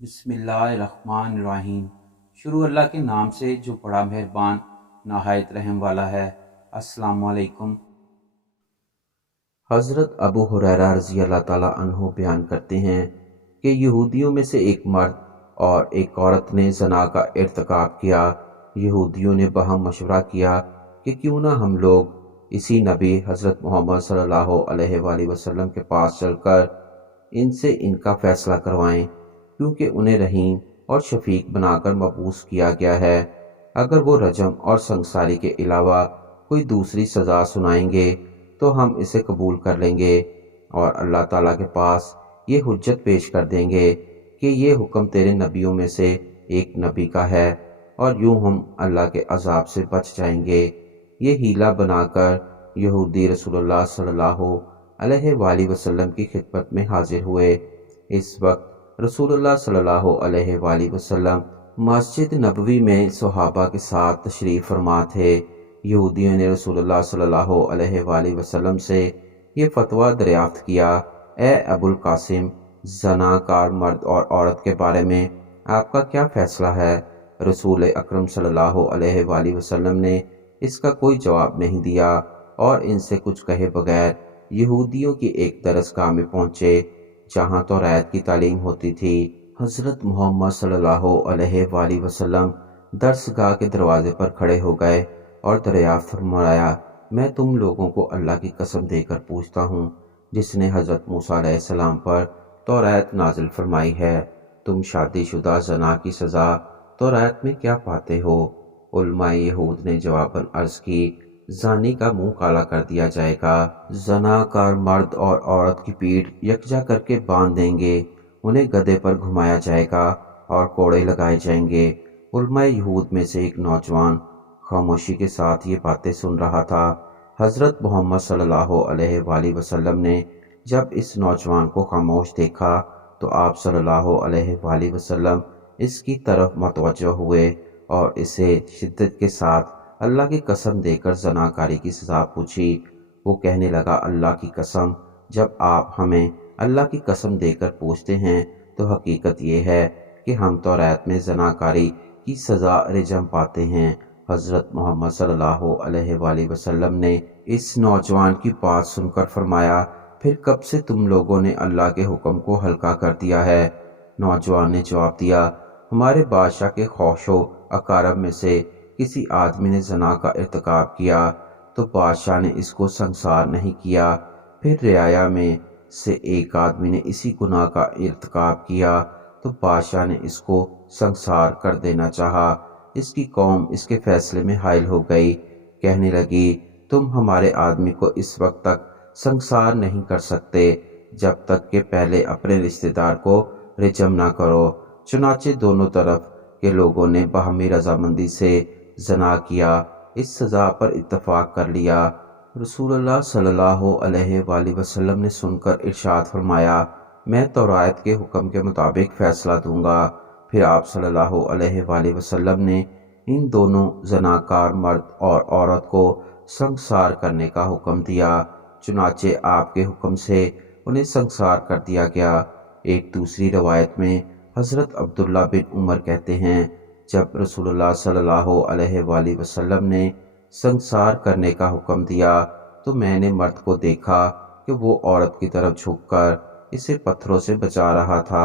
बिस्मिल्लाहिर्रहमानिर्रहीम। शुरू अल्लाह के नाम से जो बड़ा मेहरबान नहायत रहम वाला है। अस्सलाम वालेकुम। हज़रत अबू हुरैरा रज़ी अल्लाह ताला अन्हु बयान करते हैं कि यहूदियों में से एक मर्द और एक औरत ने ज़ना का इर्तिकाब किया। यहूदियों ने बहम मशवरा किया कि क्यों ना हम लोग इसी नबी हज़रत मोहम्मद सल्लल्लाहु अलैहि वसल्लम के पास चलकर इनसे इनका फ़ैसला करवाएं, क्योंकि उन्हें रहीम और शफीक बनाकर मबूस किया गया है। अगर वो रजम और संसारी के अलावा कोई दूसरी सज़ा सुनाएंगे तो हम इसे कबूल कर लेंगे और अल्लाह ताला के पास ये हुज्जत पेश कर देंगे कि ये हुक्म तेरे नबियों में से एक नबी का है और यूं हम अल्लाह के अजाब से बच जाएंगे। ये हीला बनाकर यहूदी रसूलुल्लाह सल्लल्लाहु अलैहि वसल्लम की खिदमत में हाजिर हुए। इस वक्त रसूलुल्लाह सल्लल्लाहु अलैहि वसल्लम मस्जिद नबवी में सहाबा के साथ तशरीफ़ फरमा थे। यहूदियों ने रसूलुल्लाह सल्लल्लाहु अलैहि वसल्लम से ये फतवा दरियाफ्त किया, ए अबुल कासिम, ज़नाकार मर्द और औरत के बारे में आपका क्या फ़ैसला है? रसूल अकरम सल्लल्लाहु अलैहि वसल्लम ने इसका कोई जवाब नहीं दिया और इनसे कुछ कहे बगैर यहूदियों की एक दरसगाह में पहुँचे जहाँ तौरात की तालीम होती थी। हज़रत मोहम्मद सल्लल्लाहु अलैहि वसल्लम दरसगाह के दरवाजे पर खड़े हो गए और दरियाफ्त फरमाया, मैं तुम लोगों को अल्लाह की कसम देकर पूछता हूँ जिसने हज़रत मूसा अलैहिस्सलाम पर तौरात नाजिल फरमाई है, तुम शादीशुदा ज़ना की सज़ा तौरात में क्या पाते हो? उलमाए यहूद ने जवाबन अर्ज़ की, ज़ानी का मुंह काला कर दिया जाएगा। ज़नाकार मर्द और औरत की पीठ यकजा करके बांध देंगे, उन्हें गधे पर घुमाया जाएगा और कोड़े लगाए जाएंगे। उलमाए यहूद में से एक नौजवान खामोशी के साथ ये बातें सुन रहा था। हज़रत मोहम्मद सल्लल्लाहु अलैहि वसल्लम ने जब इस नौजवान को खामोश देखा तो आप सल्लल्लाहु अलैहि वसल्लम इसकी तरफ मतवज्जो हुए और इसे शिद्दत के साथ अल्लाह की कसम देकर ज़नाकारी की सज़ा पूछी। वो कहने लगा, अल्लाह की कसम, जब आप हमें अल्लाह की कसम देकर पूछते हैं तो हकीकत ये है कि हम तौरात में ज़नाकारी की सज़ा रिजम पाते हैं। हज़रत मोहम्मद सल्लल्लाहु अलैहि वसल्लम ने इस नौजवान की बात सुनकर फरमाया, फिर कब से तुम लोगों ने अल्लाह के हुक्म को हल्का कर दिया है? नौजवान ने जवाब दिया, हमारे बादशाह के खौशो अकारब में से किसी आदमी ने ज़ना का इर्तिकाब किया तो बादशाह ने इसको संसार नहीं किया। फिर रियाया में से एक आदमी ने इसी गुनाह का इर्तिकाब किया तो बादशाह ने इसको संसार कर देना चाहा। इसकी कौम इसके फैसले में हायल हो गई, कहने लगी, तुम हमारे आदमी को इस वक्त तक संसार नहीं कर सकते जब तक कि पहले अपने रिश्तेदार को रिजम ना करो। चुनाचे दोनों तरफ के लोगों ने बाहमी रजामंदी से ज़ना किया, इस सज़ा पर इत्तफाक कर लिया। रसूलुल्लाह सल्लल्लाहु अलैहि वसल्लम ने सुनकर इरशाद फरमाया, मैं तौरात के हुक्म के मुताबिक फ़ैसला दूंगा। फिर आप सल्लल्लाहु अलैहि वसल्लम ने इन दोनों ज़नाकार मर्द और औरत को संसार करने का हुक्म दिया। चुनाचे आपके हुक्म से उन्हें संसार कर दिया गया। एक दूसरी रवायत में हज़रत अब्दुल्ला बिन उमर कहते हैं, जब रसूलुल्लाह सल्लल्लाहु अलैहि वसल्लम ने संसार करने का हुक्म दिया तो मैंने मर्द को देखा कि वो औरत की तरफ झुककर इसे पत्थरों से बचा रहा था।